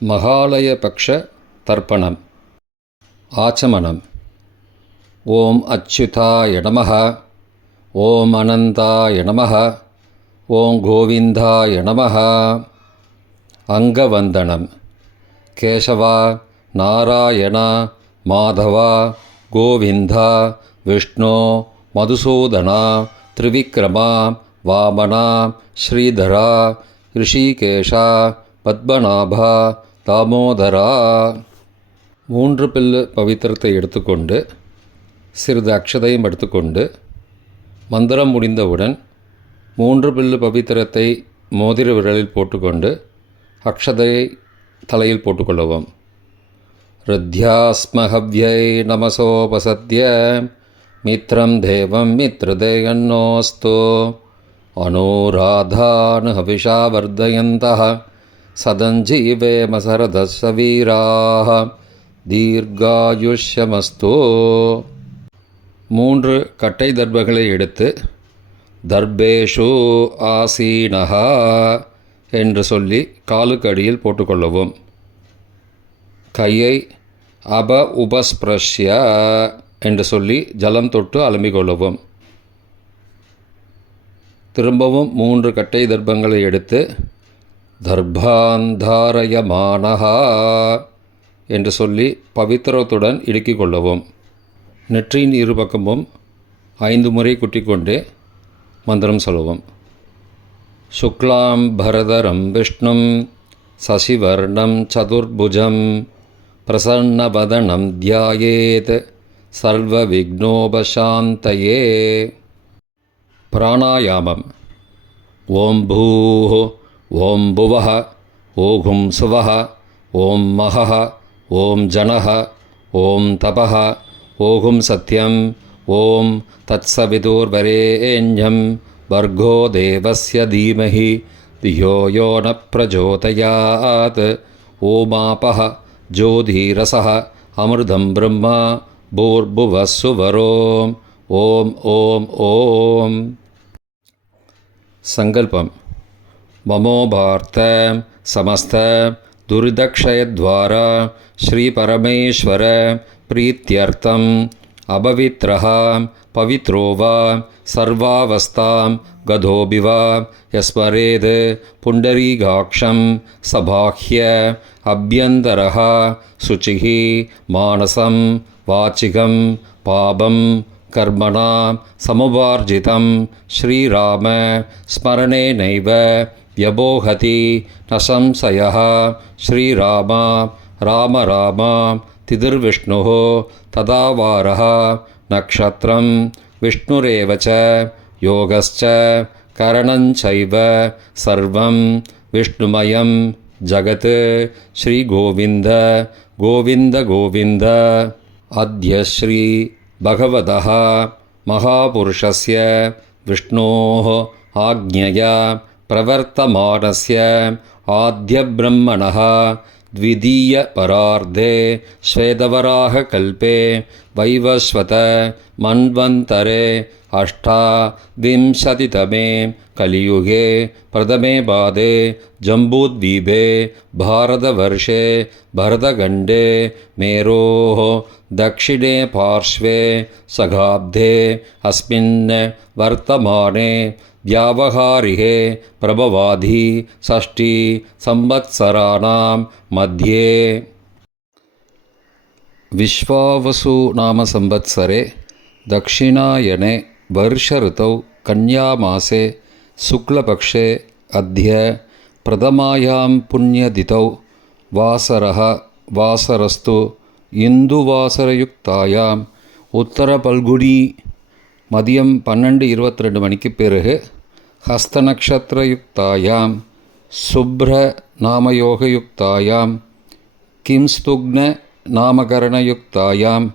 மகாலயபக்ஷ தர்ப்பணம். ஆச்சமனம். ஓம் அச்சுதாய நமः. ஓம் அனந்தாய நமः. ஓம் கோவிந்தாய நமः. அங்கவந்தனம். கேசவா, நாராயணா, மாதவா, கோவிந்தா, விஷ்ணு, மதுசூதனா, திரிவிக்ரமா, வாமனா, ஸ்ரீதரா, ரிஷிகேஷா, பத்மநாபா, தாமோதரா. 3 பில்லு பவித்திரத்தை எடுத்துக்கொண்டு சிறிது அக்ஷதையும் எடுத்துக்கொண்டு மந்திரம் முடிந்தவுடன் 3 பில்லு பவித்திரத்தை மோதிர விரலில் போட்டுக்கொண்டு அக்ஷதையை தலையில் போட்டுக்கொள்ளவும். ருத்யாஸ்மஹவ்யை நமசோபசத்ய மித்ரம் தேவம் மித்ருதேயன்னோஸ்து அனுராதான் ஹவிஷா வர்தயந்தः சதஞ்சீவேம சரதஸ்ஸ வீராः தீர்காயுஷ்யமஸ்து. 3 கட்டை தர்பங்களை எடுத்து தர்பேஷு ஆசீனஹ என்று சொல்லி காலுக்கு அடியில் போட்டுக்கொள்ளவும். கையை உபஸ்பிரஷ்ய என்று சொல்லி ஜலம் தொட்டு அலம்பிக்கொள்ளவும். திரும்பவும் 3 கட்டை தர்பங்களை எடுத்து தர்பாந்தாரயமானஹா என்று சொல்லி பவித்திரத்துடன் இடுக்கிக் கொள்ளவும். நெற்றியின் இருபக்கமும் 5 முறை குட்டிக்கொண்டே மந்திரம் சொல்லவும். சுக்லாம் பரதரம் விஷ்ணும் சசிவர்ணம் சதுர்புஜம் பிரசன்னவதனம் தியாயேத் சர்வ விக்னோபசாந்தயே. பிராணாயாமம். ஓம் பூஹ ஓம் புவஹ ஓகும் சுவஹ ஓம் மஹஹ ஓம் ஜனஹ ஓம் தபஹ ஓகும் சத்யம் ஓம் தத்சவிதுர்வரேண்யம் வர்கோ தேவஸ்ய தீமஹி தியோ யோ ந பிரச்சோதயாத். ஓமாபஹ ஜோதிரசஹ அமிர்தம் பிரம்மா பூர்புவः சுவரோம். ஓம் ஓம் ஓம். சங்கல்பம். மமோபார்த்த சமஸ்த துரிதக்ஷயத்வாரா ஸ்ரீ பரமேஸ்வர பிரீத்யர்த்தம் அபவித்ரஹ பவித்ரோ வா சர்வாவஸ்தாம் கதோபிவா யஸ்மரேத் புண்டரீகாக்ஷம் சபாஹ்ய அப்யந்தரஹ சுச்சிஹி மானசம் வாச்சிகம் பாபம் கர்மணா சமுபார்ஜிதம் ஸ்ரீராம ஸ்மரணேனைவ வ்யபோஹதி ந சம்சயः. ஸ்ரீராமா ராம ராமா திதிர்விஷ்ணுः ததாவாரः நக்ஷத்ரம் விஷ்ணுரேவ ச யோகஸ்ச கரணஞ்சைவ சர்வம் விஷ்ணுமயம் ஜகத். ஸ்ரீகோவிந்த கோவிந்த கோவிந்த. அத்ய ஸ்ரீ பகவதः மகாபுருஷஸ்ய விஷ்ணோः ஆக்ஞயா பிரவர்த்தமானஸ்ய ஆத்யப்ரம்மணः द्वितीयपरार्धे श्वेतवराहकल्पे वैवस्वत मन्वन्तरे अष्टाविंशतितमे कलियुगे प्रथमे पादे जम्बूद्वीपे भारतवर्षे भरतखण्डे मेरोः दक्षिणे पार्श्वे सगाब्धे अस्मिन् वर्तमाने व्यावहारिके प्रभवादि षष्ठी संवत्सराणां मध्ये. विश्वावसु नाम संवत्सरे दक्षिणायने वर्षऋतौ कन्यामासे शुक्लपक्षे अद्य प्रथमायां पुण्यतिथौ वासरः वासरस्तु இந்துவாசரயுக்தாயாம் உத்தரபல்குனி மதியம் 12:22 மணிக்கு பிறகு ஹஸ்த நக்ஷத்திரயுக்தாயாம் சுப்ர நாமயோகயுக்தாயாம் கிம்ஸ்துக்ன நாமகரணயுக்தாயாம்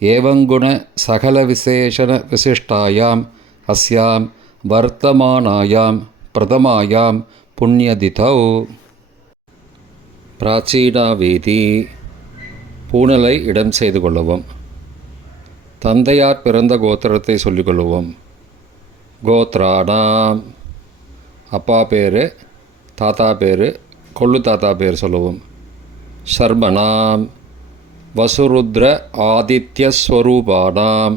ஏவங்குண சகல விசேஷண விசிஷ்டாயாம் அஸ்யாம் வர்த்தமானாயாம் பிரதமாயாம் புண்ணியதிதௌ. பிராச்சீனாவேதி. பூணலை இடம் செய்து கொள்ளவும். தந்தையார் பிறந்த கோத்திரத்தை சொல்லிக்கொள்வோம். கோத்ராணாம். அப்பா பேர், தாத்தா பேர், கொள்ளு தாத்தா பேர் சொல்லுவோம். சர்மணாம் வசுருத்ர ஆதித்யஸ்வரூபானாம்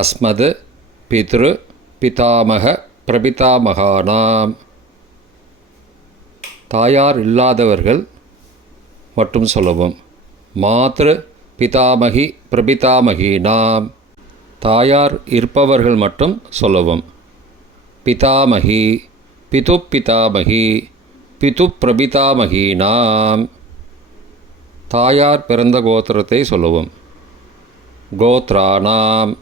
அஸ்மத் பித்ரு பிதாமக பிரபிதாமகானாம். தாயார் இல்லாதவர்கள் மட்டும் சொல்லவும். மாத்ரு பிதாமகி பிரபிதாமகீனாம். தாயார் இருப்பவர்கள் மட்டும் சொல்லவும். பிதாமகி பிது பிதாமகி பிது பிரபிதாமகீனாம். தாயார் பிறந்த கோத்திரத்தை சொல்லவும். கோத்ரானாம்.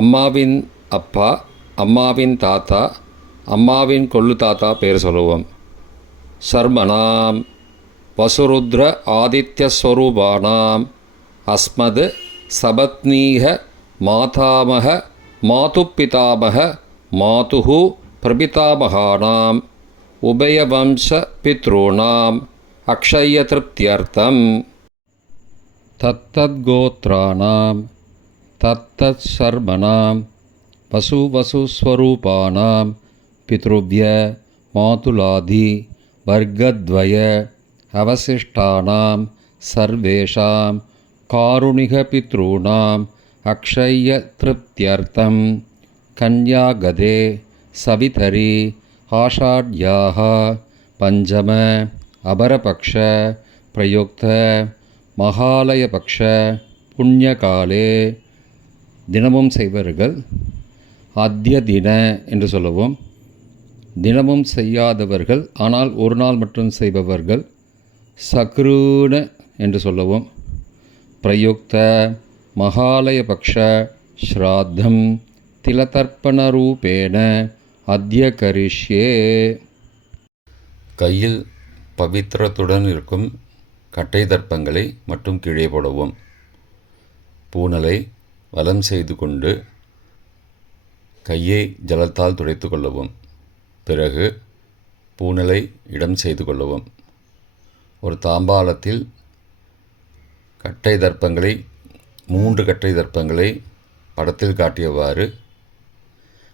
அம்மாவின் அப்பா, அம்மாவின் தாத்தா, அம்மாவின் கொள்ளு தாத்தா பேர் சொல்லுவோம். சர்மணாம் வசுருத்ர ஆதித்யஸ்வரூபானாம் அஸ்மத் சபத்னீக மாதாமக மாதுப்பிதாமக மாதுஹு பிரபிதாமகானாம் உபயவம்ச பித்ருணாம் அக்ஷயத்ருப்தியர்த்தம். தத்தத்கோத்ராணாம் தத்தத்சர்மணாம் வசுவசுஸ்வரூபானாம் பித்ருவ்ய மாதுலாதி வர்க்கத்வய அவசிஷ்டானாம் சர்வேஷாம் காருணிகபித்ருணாம் அக்ஷயத்ருப்தியர்த்தம் கன்யாகதே சவிதரி ஆஷாட்யாः பஞ்சம அபரபக்ஷ பிரயுக்த மகாலயபக்ஷ புண்ணியகாலே. தினமும் செய்வர்கள் அத்ய தின என்று சொல்லவும். தினமும் செய்யாதவர்கள் ஆனால் ஒரு நாள் மட்டும் செய்பவர்கள் சக்ரூண என்று சொல்லவும். பிரயுக்த மகாலயபக்ஷ ஸ்ராத்தம் திலதர்ப்பணரூபேண அத்ய கரிஷ்யே. கையில் பவித்திரத்துடன் இருக்கும் கட்டை தர்ப்பங்களை மட்டும் கீழே போடவும். பூனலை வலம் செய்து கொண்டு கையை ஜலத்தால் துடைத்து கொள்ளவும். பிறகு பூனலை இடம் செய்து கொள்ளவும். ஒரு தாம்பாளத்தில் கட்டை தர்ப்பங்களை 3 கட்டை தர்ப்பங்களை படத்தில் காட்டியவாறு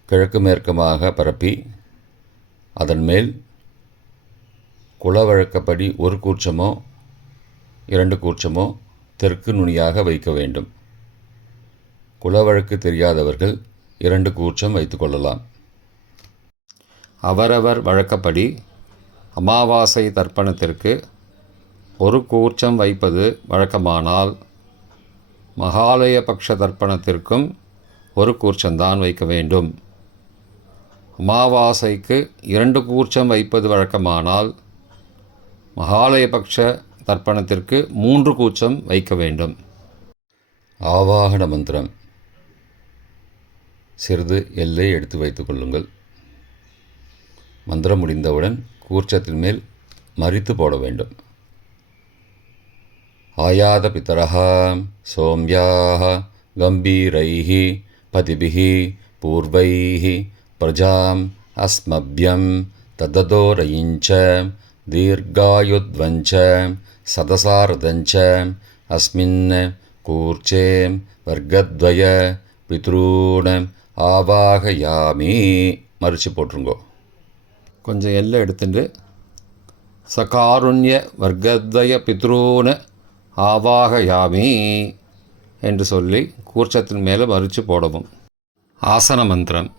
கிழக்கு மேற்கமாக பரப்பி அதன் மேல் குலவழக்கப்படி 1 கூர்ச்சமோ 2 கூர்ச்சமோ தெற்கு நுனியாக வைக்க வேண்டும். குலவழக்கு தெரியாதவர்கள் 2 கூர்ச்சம் வைத்து கொள்ளலாம். அவரவர் வழக்கப்படி அமாவாசை தர்ப்பணத்திற்கு 1 கூர்ச்சம் வைப்பது வழக்கமானால் மகாலயபக்ஷ தர்ப்பணத்திற்கும் 1 கூர்ச்சம்தான் வைக்க வேண்டும். அமாவாசைக்கு 2 கூர்ச்சம் வைப்பது வழக்கமானால் மகாலயபக்ஷ தர்ப்பணத்திற்கு 3 கூர்ச்சம் வைக்க வேண்டும். ஆவாகன மந்திரம். சிறிது எல்லை எடுத்து வைத்து கொள்ளுங்கள். மந்திரம் முடிந்தவுடன் கூர்ச்சத்தின் மேல் மரித்து போட வேண்டும். ஆயாத பிதரஹ சோம்யாஹ கம்பீரைஹி பதிபிஹி பூர்வைஹி பிரஜாம் அஸ்மப்யம் தததோரயிஞ்ச தீர்காயுத்வஞ்ச சதசாரதஞ்ச அஸ்மின் கூர்ச்சே வர்க்கத்வய பித்ரூண ஆவாகயாமி. மறித்து போட்டுருங்கோ. கொஞ்சம் எல்லை எடுத்துட்டு சகாருண்ய வர்க்கத்வய பித்ரூண ஆவாகயாமி என்று சொல்லி கூர்ச்சத்தின் மேலே மறித்து போடவும். ஆசன மந்திரம்.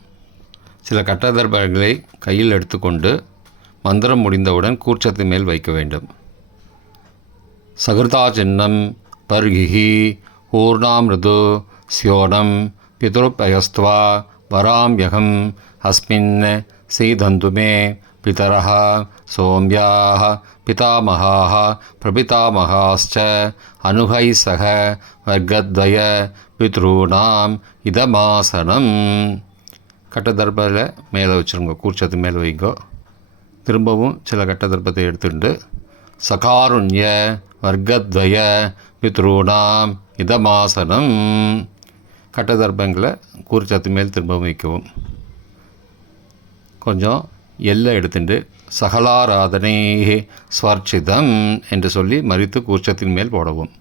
சில கட்டதர்பங்களை கையில் எடுத்துக்கொண்டு மந்திரம் முடிந்தவுடன் கூர்ச்சத்தின் மேல் வைக்க வேண்டும். சகிருதா சின்னம் பர்கிஹி ஊர்ணாமிருது ஸ்யோனம் பிதுருப்பயஸ்த்வா வராம்யகம் அஸ்மின் சீதந்து மே பிதரஹ சோம்யாஹ பிதாமகாஹ பிரபிதாமகாஸ்ச அனுகை சக வர்க்கத்வய பித்ருணாம் இதமாசனம். கட்டதர்பத்தில் மேலே வச்சுருங்க. கூர்ச்சத்து மேலே வைங்கோ. திரும்பவும் சில கட்டதர்பத்தை எடுத்துட்டு சகாருண்ய வர்க்கத்வய பித்ருணாம் இதமாசனம். கட்டதர்பங்களை கூர்ச்சத்து மேல் திரும்பவும் வைக்கவும். கொஞ்சம் எல்லை எடுத்துட்டு சகலாராதனை ஸ்வர்ச்சிதம் என்று சொல்லி மறித்து கூர்ச்சத்தின் மேல் போடவும்.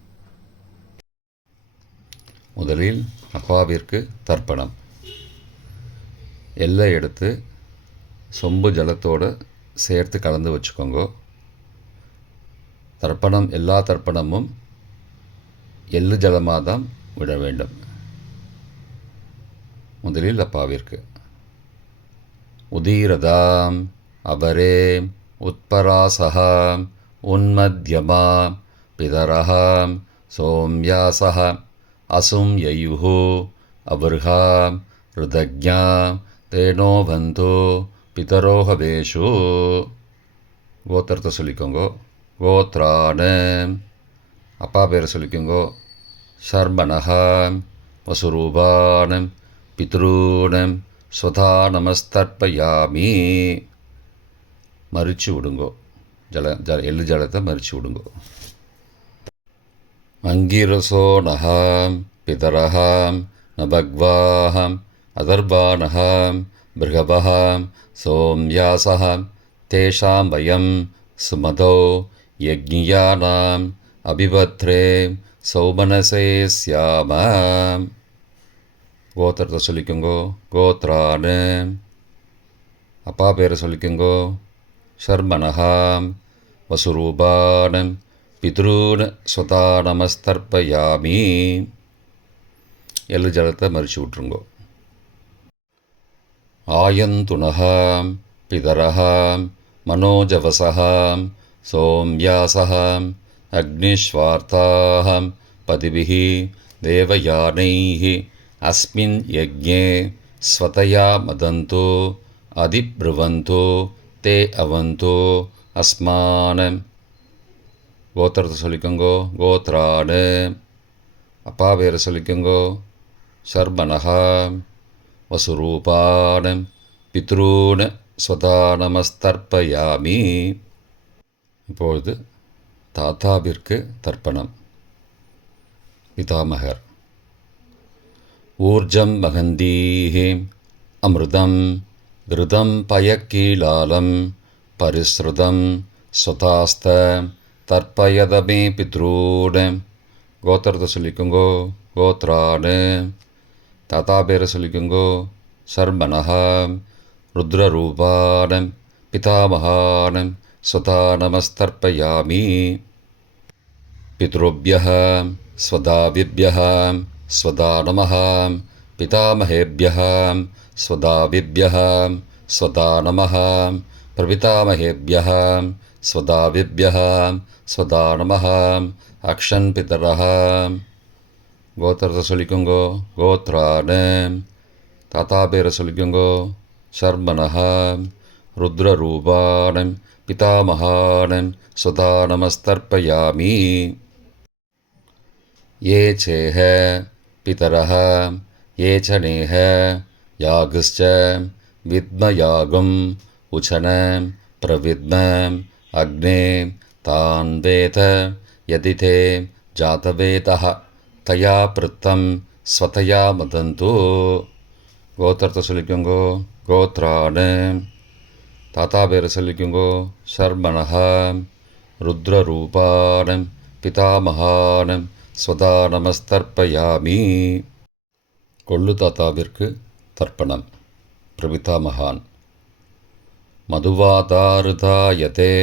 முதலில் அப்பாவிற்கு தர்ப்பணம். எல்லை எடுத்து சொம்பு ஜலத்தோடு சேர்த்து கலந்து வச்சுக்கோங்க. தர்ப்பணம் எல்லா தர்ப்பணமும் எள்ளு ஜலமாக தான் விட வேண்டும். முதலில் அப்பாவிற்கு உதீரதாம் அபரே உத்பராசகாம் உன்மத்யமாம் பிதரஹாம் சோம்யாசஹ அசும் யயுஹு அபர்ஹாம் ருதக்ஞாம் தேனோபந்தோ பிதரோஹவேஷு. கோத்திரத்தை சொல்லிக்கோங்கோ. கோத்ரான அப்பா பேரை சொல்லிக்கோங்கோ. ஷர்மணஹாம் வசுரூபானம் பித்ரூனம் ஸ்வதா நமஸ்தர்ப்பயாமி. மறிச்சு விடுங்கோ. எள்ளு ஜலத்தை மறிச்சு விடுங்கோ. அங்கிரசோ நகாம் பிதரஹாம் நபக்வாஹாம் அதர்பானஹாம் பிருகபஹாம் சோம்யாசஹாம் தேஷாம் வயம் சுமதோ யக்ஞியானாம் அபிபத்ரே சௌமனசே ஸ்யாமாம். கோத்திரத்தை சொல்லிக்கோங்கோ. கோத்ரானு அப்பா பேரை சொல்லிக்கோங்கோ. ஷர்மணஹாம் வசுரூபானம் பித்ரூன் ஸ்வதா நமஸ்தர்ப்பயாமி. எள்ளு ஜலத்தை மறிச்சு விட்ருங்கோ. ஆயந்துனஹாம் பிதரஹாம் மனோஜவசஹாம் சோம்யாசஹாம் அக்னிஷ்வார்த்தாஹாம் பதிபிஹி தேவயானைஹி அஸ்மின் யக்ஞே ஸ்வதயா மதந்தோ அதிப்ருவந்தோ தே அவந்தோ அஸ்மானம். கோத்திரத்தை சொல்லிக்கோங்கோ. கோத்ரானு அப்பா பேரை சொல்லிக்கோங்கோ. ஷர்மணஹாம் வசுரூபானம் பித்ரூன் ஸ்வதா நமஸ்தர்ப்பயாமி. இப்பொழுது தாத்தாவிற்கு தர்ப்பணம். பிதாமகர் ஊர்ஜம் மகந்தீஹி அமிர்தம் கிருதம் பயக்கீலாலம் பரிஸ்ருதம் ஸ்வதாஸ்த தர்ப்பயதமே பித்ரூன். கோத்திரத்தை சொல்லிக்கோங்கோ. கோத்ரானு தாத்தா பேரை சொல்லிக்கோங்கோ. ஷர்மணஹாம் ருத்ரரூபானம் பிதாமகானம் ஸ்வதா நமஸ்தர்ப்பயாமி. பித்ருப்யஹ ஸ்வதாவிப்யஹ ஸ்வதா நமஹ பிதாமகேப்யஹ ஸ்வதாவிப்யஹ ஸ்வதா நமஹ பிரபிதாமகேப்யஹ ஸ்வதாவிப்யஹ ஸ்வதா நமஹ அக்ஷன் பிதரஹ. கோத்திரத்தை சொல்லிக்கோங்கோ. கோத்ரானு தாத்தா பேரை சொல்லிக்கோங்கோ. ஷர்மணஹாம் ருத்ரரூபானம் பிதாமகானம் ஸ்வதா நமஸ்தர்ப்பயாமி. ये चेह पितरः ये च नेह यागश्च विद्मयागम् उचनं प्रविद्मम् अग्ने तान् वेद यदि ते जातवेदः तया पृत्तं स्वतया मदन्तु. கோத்திரத்தை சொல்லிக்கோங்கோ. கோத்ரானு தாத்தா பேரை சொல்லிக்கோங்கோ. ஷர்மணஹாம் ருத்ரரூபானம் பிதாமகானம் ஸ்வதா நமஸ்தர்ப்பயாமி. கொள்ளு தாத்தாவிற்கு தர்ப்பணம். பிரபிதாமகான் மதுவாதாருதாயதே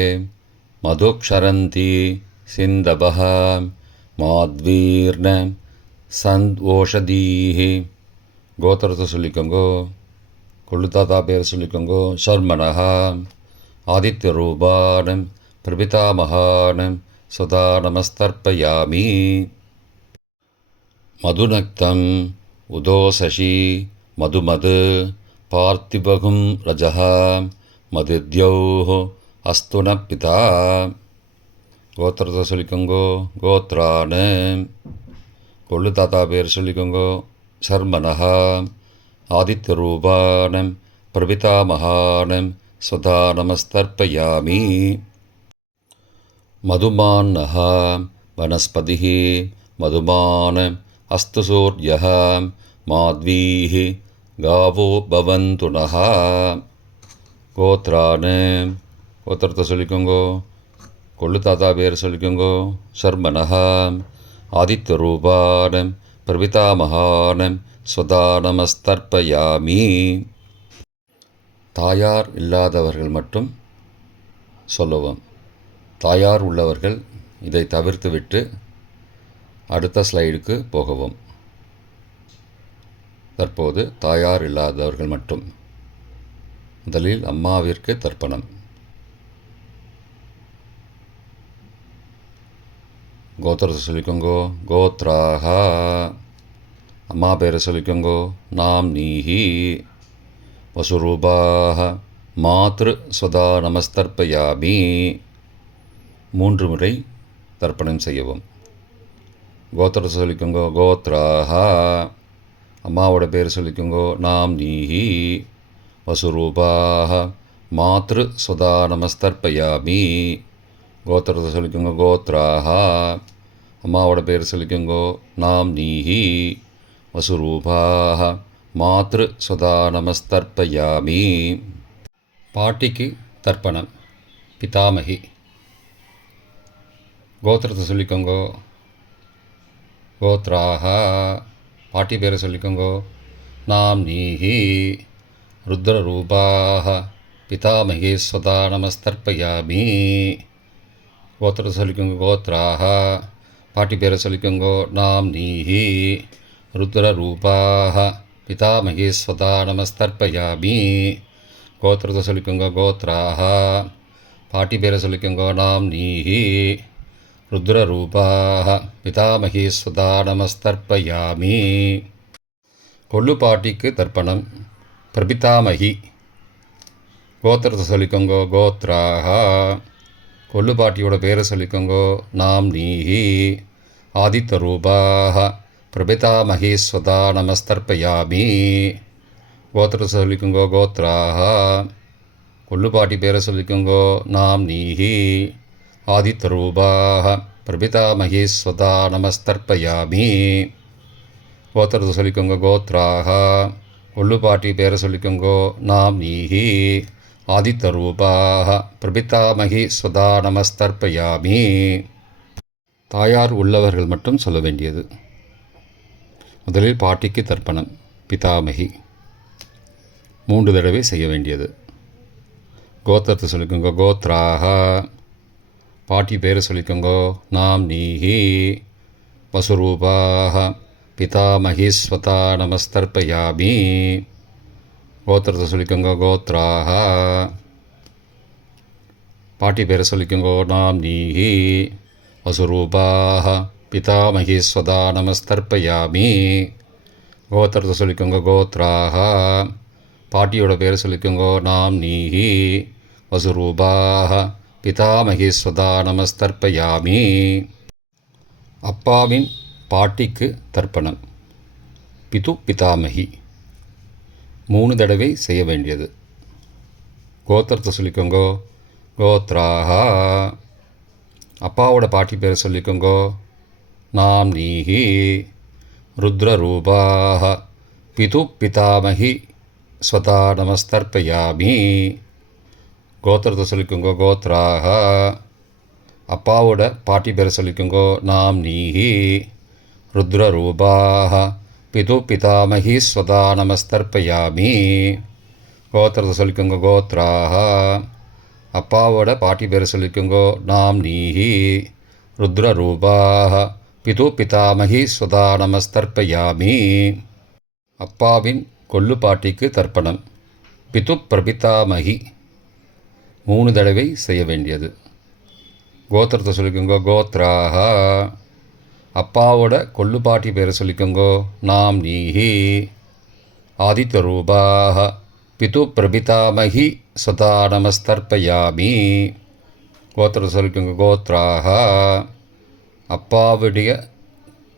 மதுக்ஷரந்தி சிந்தபஹ மாத்வீர்ண சந்த்வோஷதீஹி. கோத்திரத்தை சொல்லிக்கோங்கோ. கொள்ளு தாத்தா பேரை சொல்லிக்கோங்கோ. ஷர்மணஹாம் ஆதித்யரூபானம் பிரபிதாமகானம் ஸ்வதா நமஸ்தர்ப்பயாமி. மதுநக்தம் உதோசசி மதுமது பார்த்திபகும் ரஜஹ மதுத்யௌஹ அஸ்துன பிதா. கோத்திரத்தை சொல்லிக்கோங்கோ. கோத்ரானு கொள்ளு தாத்தா பேர் சொல்லிக்கோங்கோ. ஷர்மணஹாம் ஆதித்யரூபானம் பிரபிதாமகானம் ஸ்வதா நமஸ்தர்ப்பயாமி. மதுமான்னஹ வனஸ்பதிः மதுமான் அஸ்து சூர்யः மாத்வீः காவோ பவந்து நः. கோத்ரானு கோத்திரத்தை சொல்லிக்கோங்கோ. கொள்ளு தாத்தா பேர் சொல்லிக்கோங்கோ. ஷர்மணஹாம் ஆதித்யரூபானம் பிரபிதாமகானம் ஸ்வதா நமஸ்தர்ப்பயாமி. தாயார் இல்லாதவர்கள் மட்டும் சொல்லவும். தாயார் உள்ளவர்கள் இதை தவிர்த்து விட்டு அடுத்த ஸ்லைடுக்கு போகவும். தற்போது தாயார் இல்லாதவர்கள் மட்டும். முதலில் அம்மாவிற்கு தர்ப்பணம். கோத்திரத்தை சொல்லிக்கோங்கோ. கோத்ராக. அம்மா பேரை சொல்லிக்கோங்கோ. நாம் நீஹி. வசுரூபாக. மாத்ரு ஸ்வதா நமஸ்தர்ப்பயாமி. 3 முறை தர்ப்பணம் செய்யவும். கோத்திரத்தை சொல்லிக்கோங்கோ. கோத்ராக. அம்மாவோட பேர் சொல்லிக்கோங்கோ. நாம் நீஹி. வசுரூபாக. மாத்ரு ஸ்வதா நமஸ்தர்ப்பயாமி. கோத்திரத்தை சொல்லிக்கோங்க. கோத்ராக. அம்மாவோட பேர் சொல்லிக்கோங்கோ. நாம் நீஹி. வசுரூபாக. மாத்ரு ஸ்வதா நமஸ்தர்ப்பயாமி. பாட்டிக்கு தர்ப்பணம். பிதாமகி. கோத்திரத்தை சொல்லிக்கோங்கோ. கோத்ராக. பாட்டி பேரை சொல்லிக்கோங்கோ. நாம் நீஹி. ருத்ரரூபாக. பிதாமகி ஸ்வதா நமஸ்தர்ப்பயாமி. கோத்திரத்தை சொல்லிக்கோங்க. கோத்ராக. பாட்டி பேரை சொல்லிக்கோங்கோ. நாம் நீஹி. ருத்ரரூபாக. பிதாமகி ஸ்வதா நமஸ்தர்ப்பயாமி. கோத்திரத்தை சொல்லிக்கோங்க. கோத்ராக. பாட்டி பேரை சொல்லிக்கோங்கோ. நாம் நீஹி. ருத்ரரூபாக. பிதாமகி ஸ்வதா நமஸ்தர்ப்பயாமி. கொள்ளு பாட்டிக்கு தர்ப்பணம். பிரபிதாமகி. கோத்திரத்தை சொல்லிக்கோங்கோ. கோத்ராக. கொள்ளு பாட்டியோட பேரை சொல்லிக்கோங்கோ. நாம் நீஹி. ஆதித்யரூபாக. பிரபிதாமகி ஸ்வதா நமஸ்தர்ப்பயாமி. கோத்திரத்தை சொல்லிக்கோங்கோ. கோத்ராக. கொள்ளு பாட்டி பேரை சொல்லிக்கோங்கோ. நாம் நீஹி. ஆதித்யரூபாக. பிரபிதாமகி ஸ்வதா நமஸ்தர்ப்பயாமி. கோத்திரத்தை சொல்லிக்கோங்க. கோத்ராக. கொள்ளு பாட்டி பேரை சொல்லிக்கோங்கோ. நாம் நீஹி. ஆதித்யரூபாக. பிரபிதாமகி ஸ்வதா நமஸ்தர்ப்பயாமி. தாயார் உள்ளவர்கள் மட்டும் சொல்ல வேண்டியது. முதலில் பாட்டிக்கு தர்ப்பணம். பிதாமகி 3 தடவை செய்ய வேண்டியது. கோத்திரத்தை சொல்லிக்கோங்க. கோத்ராக. பாட்டி பேரை சொல்லிக்கோங்கோ. நாம் நீஹி. வசுரூபாக. பிதாமகி ஸ்வதா நமஸ்தர்ப்பயாமி. கோத்திரத்தை சொல்லிக்கோங்க. கோத்ராக. பாட்டி பேரை சொல்லிக்கோங்கோ. நாம் நீஹி. வசுரூபாக. பிதாமகி ஸ்வதா நமஸ்தர்ப்பயாமி. கோத்திரத்தை சொல்லிக்கோங்க. கோத்ராக. பாட்டியோட பேரை சொல்லிக்கோங்கோ. நாம் நீஹி. வசுரூபாக. பிதாமகி ஸ்வதா நமஸ்தர்ப்பயாமி. அப்பாவின் பாட்டிக்கு தர்ப்பணம். பிது பிதாமகி 3 தடவை செய்ய வேண்டியது. கோத்திரத்தை சொல்லிக்கோங்கோ. கோத்ராக. அப்பாவோட பாட்டி பேரை சொல்லிக்கோங்கோ. நாம் நீஹி. ருத்ரரூபாக. பிது பிதாமகி ஸ்வதா நமஸ்தர்ப்பயாமி. கோத்திரத்தை சொல்லிக்கோங்கோ. கோத்ராக. அப்பாவோட பாட்டி பேரை சொல்லிக்கோங்கோ. நாம் நீஹி. ருத்ரரூபாக. பிது பிதாமகி ஸ்வதா நமஸ்தர்ப்பயாமி. கோத்திரத்தை சொல்லிக்கோங்க. கோத்ராக. அப்பாவோட பாட்டி பேரை சொல்லிக்கோங்கோ. நாம் நீஹி. ருத்ரரூபாக. பிது பிதாமகி ஸ்வதா நமஸ்தர்ப்பயாமி. அப்பாவின் கொள்ளு பாட்டிக்கு தர்ப்பணம். பிது பிரபிதாமகி 3 தடவை செய்ய வேண்டியது. கோத்திரத்தை சொல்லிக்கோங்கோ. கோத்ராக. அப்பாவோட கொள்ளு பாட்டி பேரை சொல்லிக்கோங்கோ. நாம் நீஹி. ஆதித்யரூபாக. பிது பிரபிதாமகி ஸ்வதா நமஸ்தர்ப்பயாமி. கோத்திரத்தை சொல்லிக்கோங்க. கோத்ராக. அப்பாவுடைய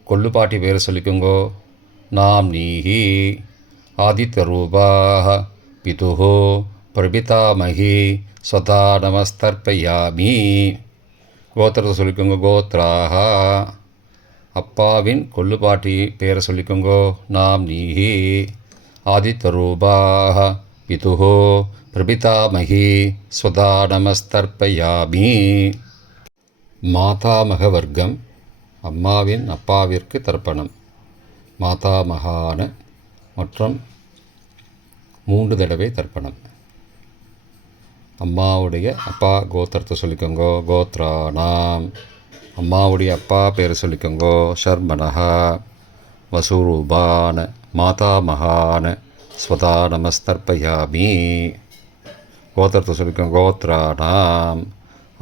கொள்ளு பாட்டி பேரை சொல்லிக்கோங்கோ. நாம் நீஹி. ஆதித்யரூபாக. பிதுஹோ பிரபிதாமகி ஸ்வதா நமஸ்தர்ப்பயாமி. கோத்திரத்தை சொல்லிக்கோங்க. கோத்ராக. அப்பாவின் கொள்ளு பாட்டி பேரை சொல்லிக்கோங்கோ. நாம் நீஹி. ஆதித்யரூபாக. பிதுஹோ பிரபிதாமகி ஸ்வதா நமஸ்தர்ப்பயாமி. மாதாமக வர்க்கம். அம்மாவின் அப்பாவிற்கு தர்ப்பணம். மாதாமகான மற்றும் 3 தடவை தர்ப்பணம். அம்மாவுடைய அப்பா கோத்திரத்தை சொல்லிக்கோங்கோ. கோத்ராணாம். அம்மாவுடைய அப்பா பேர் சொல்லிக்கோங்கோ ஷர்மனஹா வசுரூபான மாதாமகான ஸ்வதா நமஸ்தர்ப்பயாமி. கோத்திரத்தை சொல்லிக்கோங்க கோத்ராணாம்.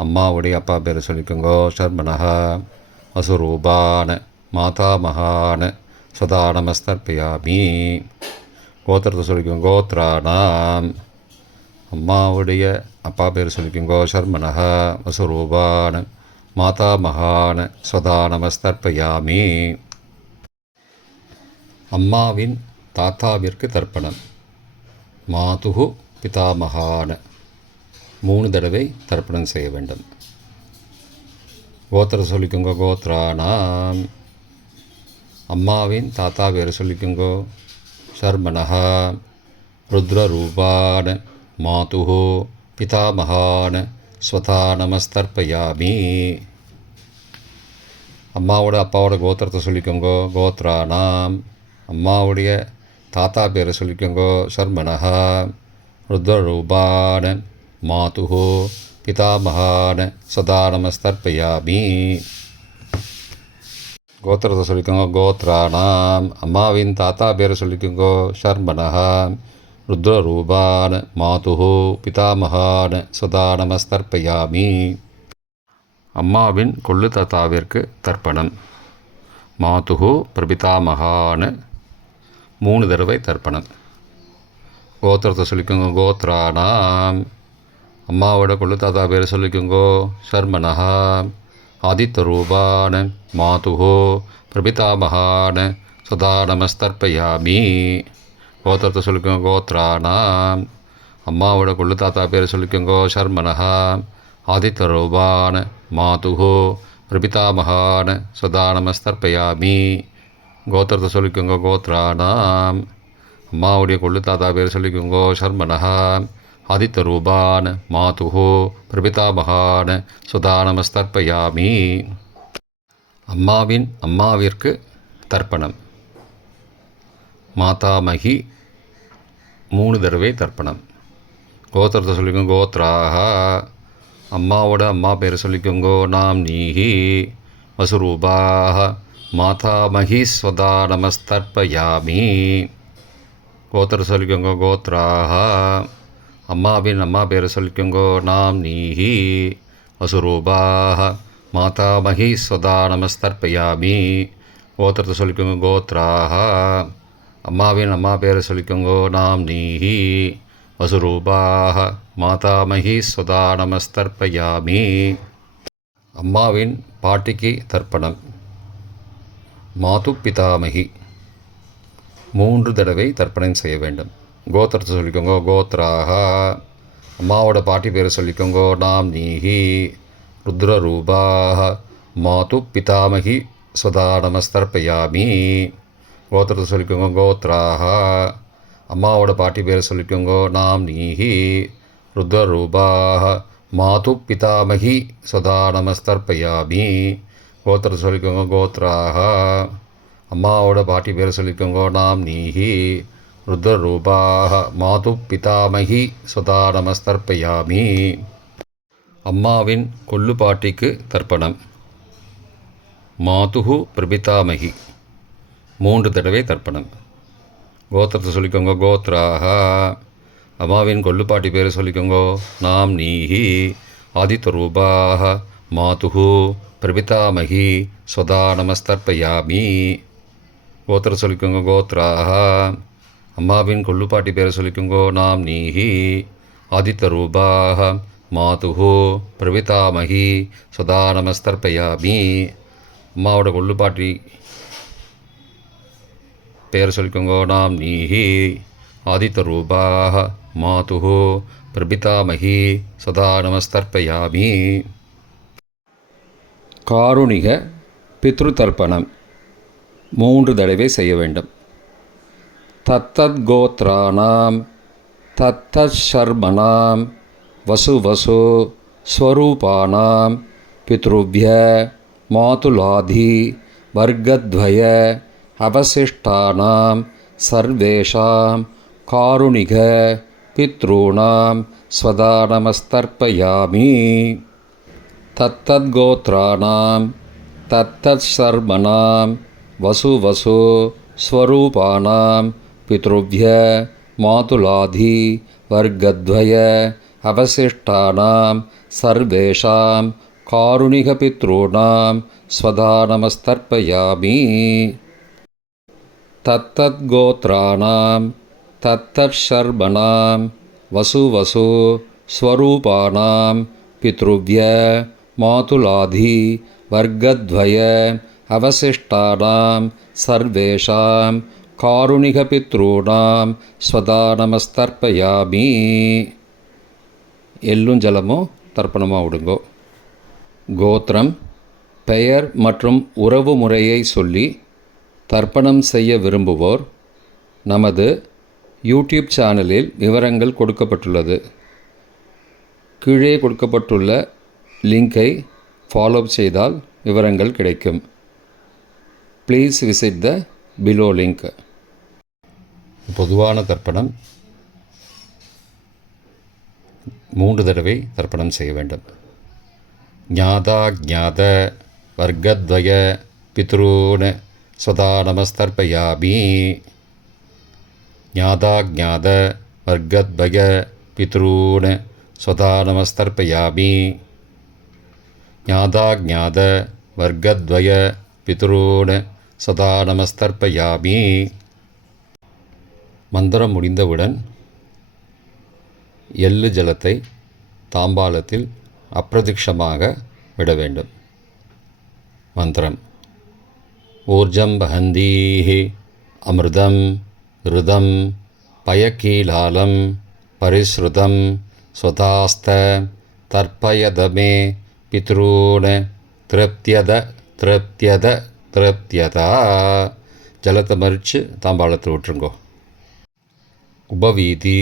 அம்மாவுடைய அப்பா பேர் சொல்லிக்கோங்கோ ஷர்மனஹா வசுரூபான மாதாமகான ஸ்வதா நமஸ்தர்ப்பயாமி. கோத்திரத்தை சொல்லிக்கோங்க கோத்ராணாம். அம்மாவுடைய அப்பா பேர் சொல்லிக்கோங்கோ ஷர்மனஹா வசுரூபான மாதாமகான ஸ்வதா நமஸ்தர்ப்பயாமி. அம்மாவின் தாத்தாவிற்கு தர்ப்பணம். மாதுகு பிதாமகான 3 தடவை தர்ப்பணம் செய்ய வேண்டும். கோத்திர சொல்லிக்கோங்க கோத்ராணாம். அம்மாவின் தாத்தா பேர் சொல்லிக்கோங்கோ ஷர்மனஹா ருத்ரரூபான மாதுகு பிதாமகான ஸ்வதா நமஸ்தர்ப்பயாமி. அம்மாவோட அப்பாவோட கோத்திரத்தை சொல்லிக்கோங்கோ கோத்ராணாம். அம்மாவுடைய தாத்தா பேரை சொல்லிக்கோங்கோ ஷர்மனஹா ருத்ரரூபான மாதுகு பிதாமகான சதா நமஸ்தர்ப்பயாமி. கோத்திரத்தை சொல்லிக்கோங்க கோத்ராணாம். அம்மாவின் தாத்தா பேரை சொல்லிக்கோங்கோ ஷர்மனஹா ருத்ரரூபான மாதுகு பிதாமகான சதா நமஸ்தர்ப்பயாமி. அம்மாவின் கொள்ளு தாத்தாவிற்கு தர்ப்பணம். மாதுகு பிரபிதாமகான 3 தடவை தர்ப்பணம். கோத்திரத்தை சொல்லிக்கோங்க கோத்ராணாம். அம்மாவோட கொள்ளு தாத்தா பேர் சொல்லிக்கோங்கோ ஷர்மனஹா ஆதித்தரூபான மாதுகு பிரபிதாமகான சதா நமஸ்தர்ப்பயாமி. கோத்திரத்தை சொல்லிக்கோங்க கோத்ராணாம். அம்மாவோட கொள்ளு தாத்தா பேர் சொல்லிக்கோங்கோ ஷர்மனஹா ஆதித்தரூபான மாதுகு பிரபிதாமகான சதா நமஸ்தர்ப்பயாமி. கோத்திரத்தை சொல்லிக்கோங்க கோத்ராணாம். அம்மாவுடைய கொள்ளு தாத்தா பேர் சொல்லிக்கோங்கோ ஷர்மனஹா ஆதித்தரூபான மாதுகு பிரபிதாமகான சதா நமஸ்தர்ப்பயாமி. அம்மாவின் அம்மாவிற்கு தர்ப்பணம். மாதாமகி 3 தடவை தர்ப்பணம். கோத்திரத்தை சொல்லிக்கோங்க கோத்ராஹா. அம்மாவோட அம்மா பேர் சொல்லிக்கோங்கோ நாம் நீஹி வசுரூபாஹ மாதாமகி ஸ்வதா நமஸ்தர்ப்பயாமி. கோத்திர சொல்லிக்கோங்கோ கோத்ராஹா. அம்மாவின் அம்மா பேர் சொல்லிக்கோங்கோ நாம் நீஹி வசுரூபாஹ மாதாமகி ஸ்வதா நமஸ்தர்ப்பயாமி. கோத்திரத்தை சொல்லிக்கோங்க கோத்ராஹா. அம்மாவின் அம்மா பேர் சொல்லிக்கோங்கோ நாம் நீஹி வசுரூபாஹ மாதாமகி ஸ்வதா நமஸ்தர்ப்பயாமி. அம்மாவின் பாட்டிக்கு தர்ப்பணம். மாது பிதாமகி 3 தடவை தர்ப்பணம் செய்ய வேண்டும். கோத்திரத்தை சொல்லிக்கோங்கோ கோத்ராஹா. அம்மாவோட பாட்டி பேர் சொல்லிக்கோங்கோ நாம் நீஹி ருத்ரரூபாஹ மாது பிதாமகி ஸ்வதா நமஸ்தர்ப்பயாமி. கோத்திரத்தை சொல்லிக்கோங்க கோத்ராஹா. அம்மாவோட பாட்டி பேர் சொல்லிக்கோங்கோ நாம் நீஹி ருத்ரரூபாஹ மாது பிதாமகி ஸ்வதா நமஸ்தர்ப்பயாமி. கோத்திரத்தை சொல்லிக்கோங்க கோத்ராஹா. அம்மாவோட பாட்டி பேர் சொல்லிக்கோங்கோ நாம் நீஹி ருத்ரரூபாஹ மாது பிதாமகி ஸ்வதா நமஸ்தர்ப்பயாமி. அம்மாவின் கொள்ளு பாட்டிக்கு தர்ப்பணம். மாதுகு பிரபிதாமகி 3 தடவை தர்ப்பணம். கோத்திரத்தை சொல்லிக்கோங்க கோத்ராஹா. அம்மாவின் கொள்ளுப்பாட்டி பேர் சொல்லிக்கோங்கோ நாம் நீஹி ஆதித்தரூபாஹ மாதுகு பிரபிதாமகி ஸ்வதா நமஸ்தர்ப்பயாமி. கோத்திர சொல்லிக்கோங்க கோத்ராஹா. அம்மாவின் கொள்ளுப்பாட்டி பேர் சொல்லிக்கோங்கோ நாம் நீஹி ஆதித்தரூபாஹ மாதுகு பிரபிதாமகி ஸ்வதா நமஸ்தர்ப்பயாமி. அம்மாவோட கொள்ளுப்பாட்டி பேர் சொல்லிக்கோங்கோ நாம் நீஹி ஆதித்தரூபாஹ மாதுகு பிரபிதாமகி சதா நமஸ்தர்ப்பயாமி. காருணிக பித்ருதர்ப்பணம் 3 தடவை செய்ய வேண்டும். தத்தத் கோத்ராணாம் தத்தத் ஷர்மணாம் வசு வசு ஸ்வரூபானாம் பித்ருவ்ய மாதுலாதி வர்க்கத்வய அவசிஷ்டானாம் சர்வேஷாம் காருணிக பித்ருணாம் ஸ்வதா நமஸ்தர்ப்பயாமி. தத்தத்கோத்ராணாம் தத்தர்மணாம் வசு வசு ஸ்வரூபானாம் பித்ருவ்ய மாதுலாதி வர்க்கத்வய அவசிஷ்டானாம் சர்வேஷாம் காருணிகபித்ருணாம் ஸ்வதா நமஸ்தர்ப்பயாமி. தத்தத்கோத்ராணாம் தத்தர்ஷர்மணாம் வசு வசு ஸ்வரூபானாம் பித்ருவ்ய மாதுலாதி வர்க்கத்வய அவசிஷ்டானாம் சர்வேஷாம் காருணிகபித்ருணாம் ஸ்வதா நமஸ்தர்ப்பயாமி. எள்ளும் ஜலமும் தர்ப்பணமாக விடுங்கோ. கோத்திரம், பெயர் மற்றும் உறவு முறையை சொல்லி தர்ப்பணம் செய்ய விரும்புவோர் நமது யூடியூப் சேனலில் விவரங்கள் கொடுக்கப்பட்டுள்ளது. கீழே கொடுக்கப்பட்டுள்ள லிங்கை ஃபாலோ செய்தால் விவரங்கள் கிடைக்கும். Please visit the below link. பொதுவான தர்ப்பணம் 3 தடவை தர்ப்பணம் செய்ய வேண்டும். ஞாதா ஞாத வர்க்கத்வய பித்ரூன் ஸ்வதா நமஸ்தர்ப்பயாமி. ஞாதா ஞாத வர்க்கத்வய பித்ரூன் ஸ்வதா நமஸ்தர்ப்பயாமி. ஞாதா ஞாத வர்க்கத்வய பித்ரூன் சதா நமஸ்தர்ப்பயாமி. மந்திரம் முடிந்தவுடன் எள்ளு ஜலத்தை தாம்பாலத்தில் அப்பிரதிக்ஷமாக விட வேண்டும். மந்திரம்: ஊர்ஜம் வஹந்தீஹி அமிர்தம் ருதம் பயக்கீலாலம் பரிஸ்ருதம் ஸ்வதாஸ்த தர்ப்பயதமே பித்ரூன் திருப்தியத திருப்தியத திருப்தியதா. ஜலத்தை மறித்து தாம்பாளத்தில் விட்டுருங்கோ. உபவீதி,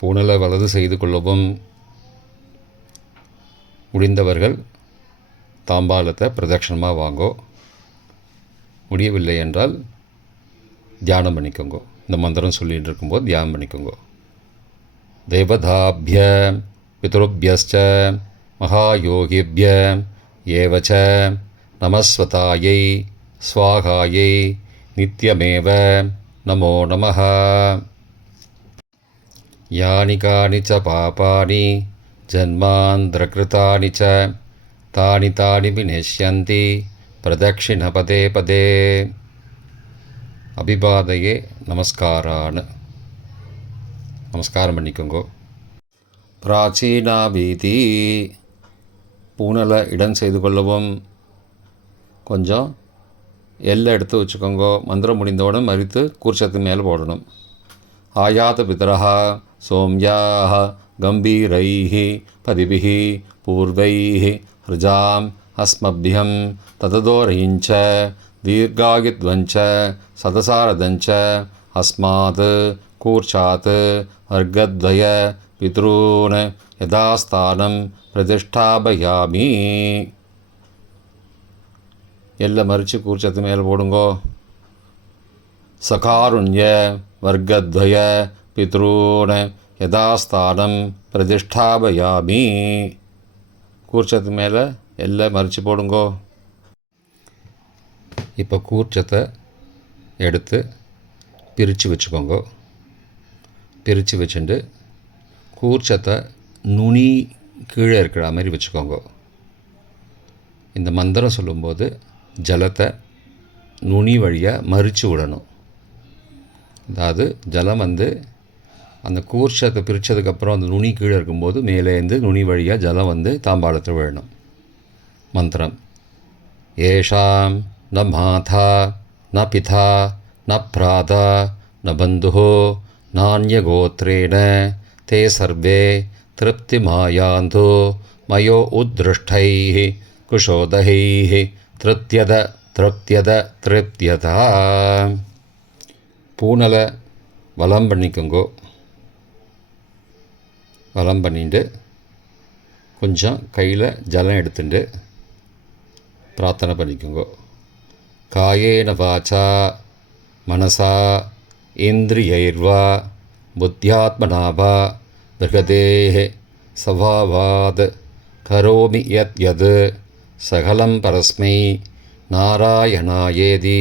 பூணலை வலது செய்து கொள்ளவும். முடிந்தவர்கள் தாம்பாலத்தை பிரதட்சணமாக வாங்கோ. முடியவில்லை என்றால் தியானம் பண்ணிக்கோங்க. இந்த மந்திரம் சொல்லிகிட்டு இருக்கும்போது தியானம் பண்ணிக்கோங்க. தேவதாபிய பித்ருபியஸ்ச மகாயோகிபிய ஏவச நமஸ்வதாயை ஸ்வாகாயை நித்யமேவ நமோ நமः. யானி கானி ச பாபானி ஜன்மாந்திரகிருதானி ச தானி தானி விநஷ்யந்தி பிரதக்ஷிண பதே பதே. அபிபாதையே நமஸ்காரான்னு நமஸ்காரம் பண்ணிக்கோங்கோ. பிராச்சீனா வீதி, பூனலை இடம் செய்து கொள்ளவும். கொஞ்சம் எல்லை எடுத்து வச்சுக்கோங்க. மந்திரம் முடிந்தவுடன் மறித்து கூர்ச்சத்து மேலே போடணும். ஆயாத பிதரஹா சோம்யாக கம்பீரைஹி பதிபிஹி பூர்வைஹி ஹிருஜாம் அஸ்மபியம் தததோரயிஞ்ச தீர்காயுத்வஞ்ச சதசாரதஞ்ச அஸ்மாத் கூர்ச்சாத் வர்க்கத்வய பித்ரூன் யதாஸ்தானம் பிரதிஷ்டாபயாமி. எல்லை மறித்து கூர்ச்சத்து மேலே போடுங்கோ. சகாருண்ய வர்க்கத்வய பித்ரூன் யதாஸ்தானம் பிரதிஷ்டாபயாமி. கூர்ச்சத்து மேலே எல்லை மறித்து போடுங்கோ. இப்போ கூர்ச்சத்தை எடுத்து பிரித்து வச்சுக்கோங்க. பிரித்து வச்சுட்டு கூர்ச்சத்தை நுனி கீழே இருக்கிற மாதிரி வச்சுக்கோங்க. இந்த மந்திரம் சொல்லும்போது ஜலத்தை நுனி வழியாக மறித்து விடணும். அதாவது ஜலம் அந்த கூர்ச்சத்தை பிரித்ததுக்கப்புறம் அந்த நுனி கீழே இருக்கும்போது மேலேருந்து நுனி வழியாக ஜலம் தாம்பாளத்தில் விழணும். மந்திரம்: ஏஷாம் ந மாதா ந பிதா ந பிராதா ந பந்துஹோ நான்யகோத்ரேண தே சர்வே திருப்திமாயாந்தோ மயோ உத்ருஷ்டைः குஷோதகைः திருப்தியத திருப்தியத திருப்தியதா. பூனலை வலம் பண்ணிக்கோங்கோ. வலம் பண்ணிட்டு கொஞ்சம் கையில் ஜலம் எடுத்துட்டு பிரார்த்தனை பண்ணிக்கோங்கோ. காயேன வாச்சா மனசா இந்திரியைர்வா புத்தியாத்மனாவா பிருகதேஹ சவாவாத் கரோமி யத் யத் சகலம் பரஸ்மை நாராயணாயேதி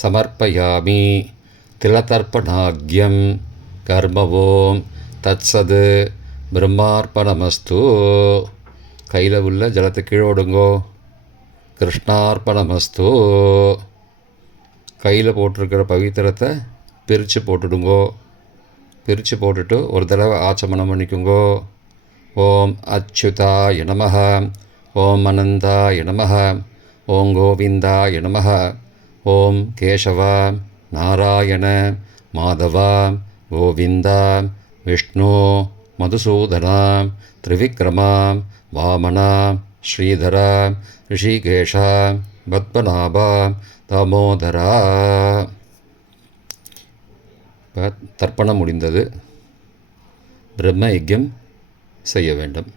சமர்ப்பயாமி திலதர்ப்பணாக்யம் கர்மவோம் தத்சது பிரம்மார்ப்பணமஸ்து. கையில் உள்ள ஜலத்தை கீழே விடுங்கோ. கிருஷ்ணார்ப்பணமஸ்து. கையில் போட்டிருக்கிற பவித்திரத்தை பிரித்து போட்டுடுங்கோ. பிரித்து போட்டுட்டு ஒரு தடவை ஆச்சமனம் பண்ணிக்குங்கோ. ஓம் அச்சுதாய நமஹ, ஓம் அனந்தாய நமஹ, ஓம் கோவிந்தாய நமஹ, ஓம் கேசவ நாராயண மாதவ கோவிந்தா விஷ்ணு மதுசூதனா திரிவிக்ரமா வாமனா ஸ்ரீதரா ரிஷிகேஷா பத்மநாபா தாமோதரா. தர்ப்பணம் முடிந்தது. பிரம்ம யஜ்யம் செய்ய வேண்டும்.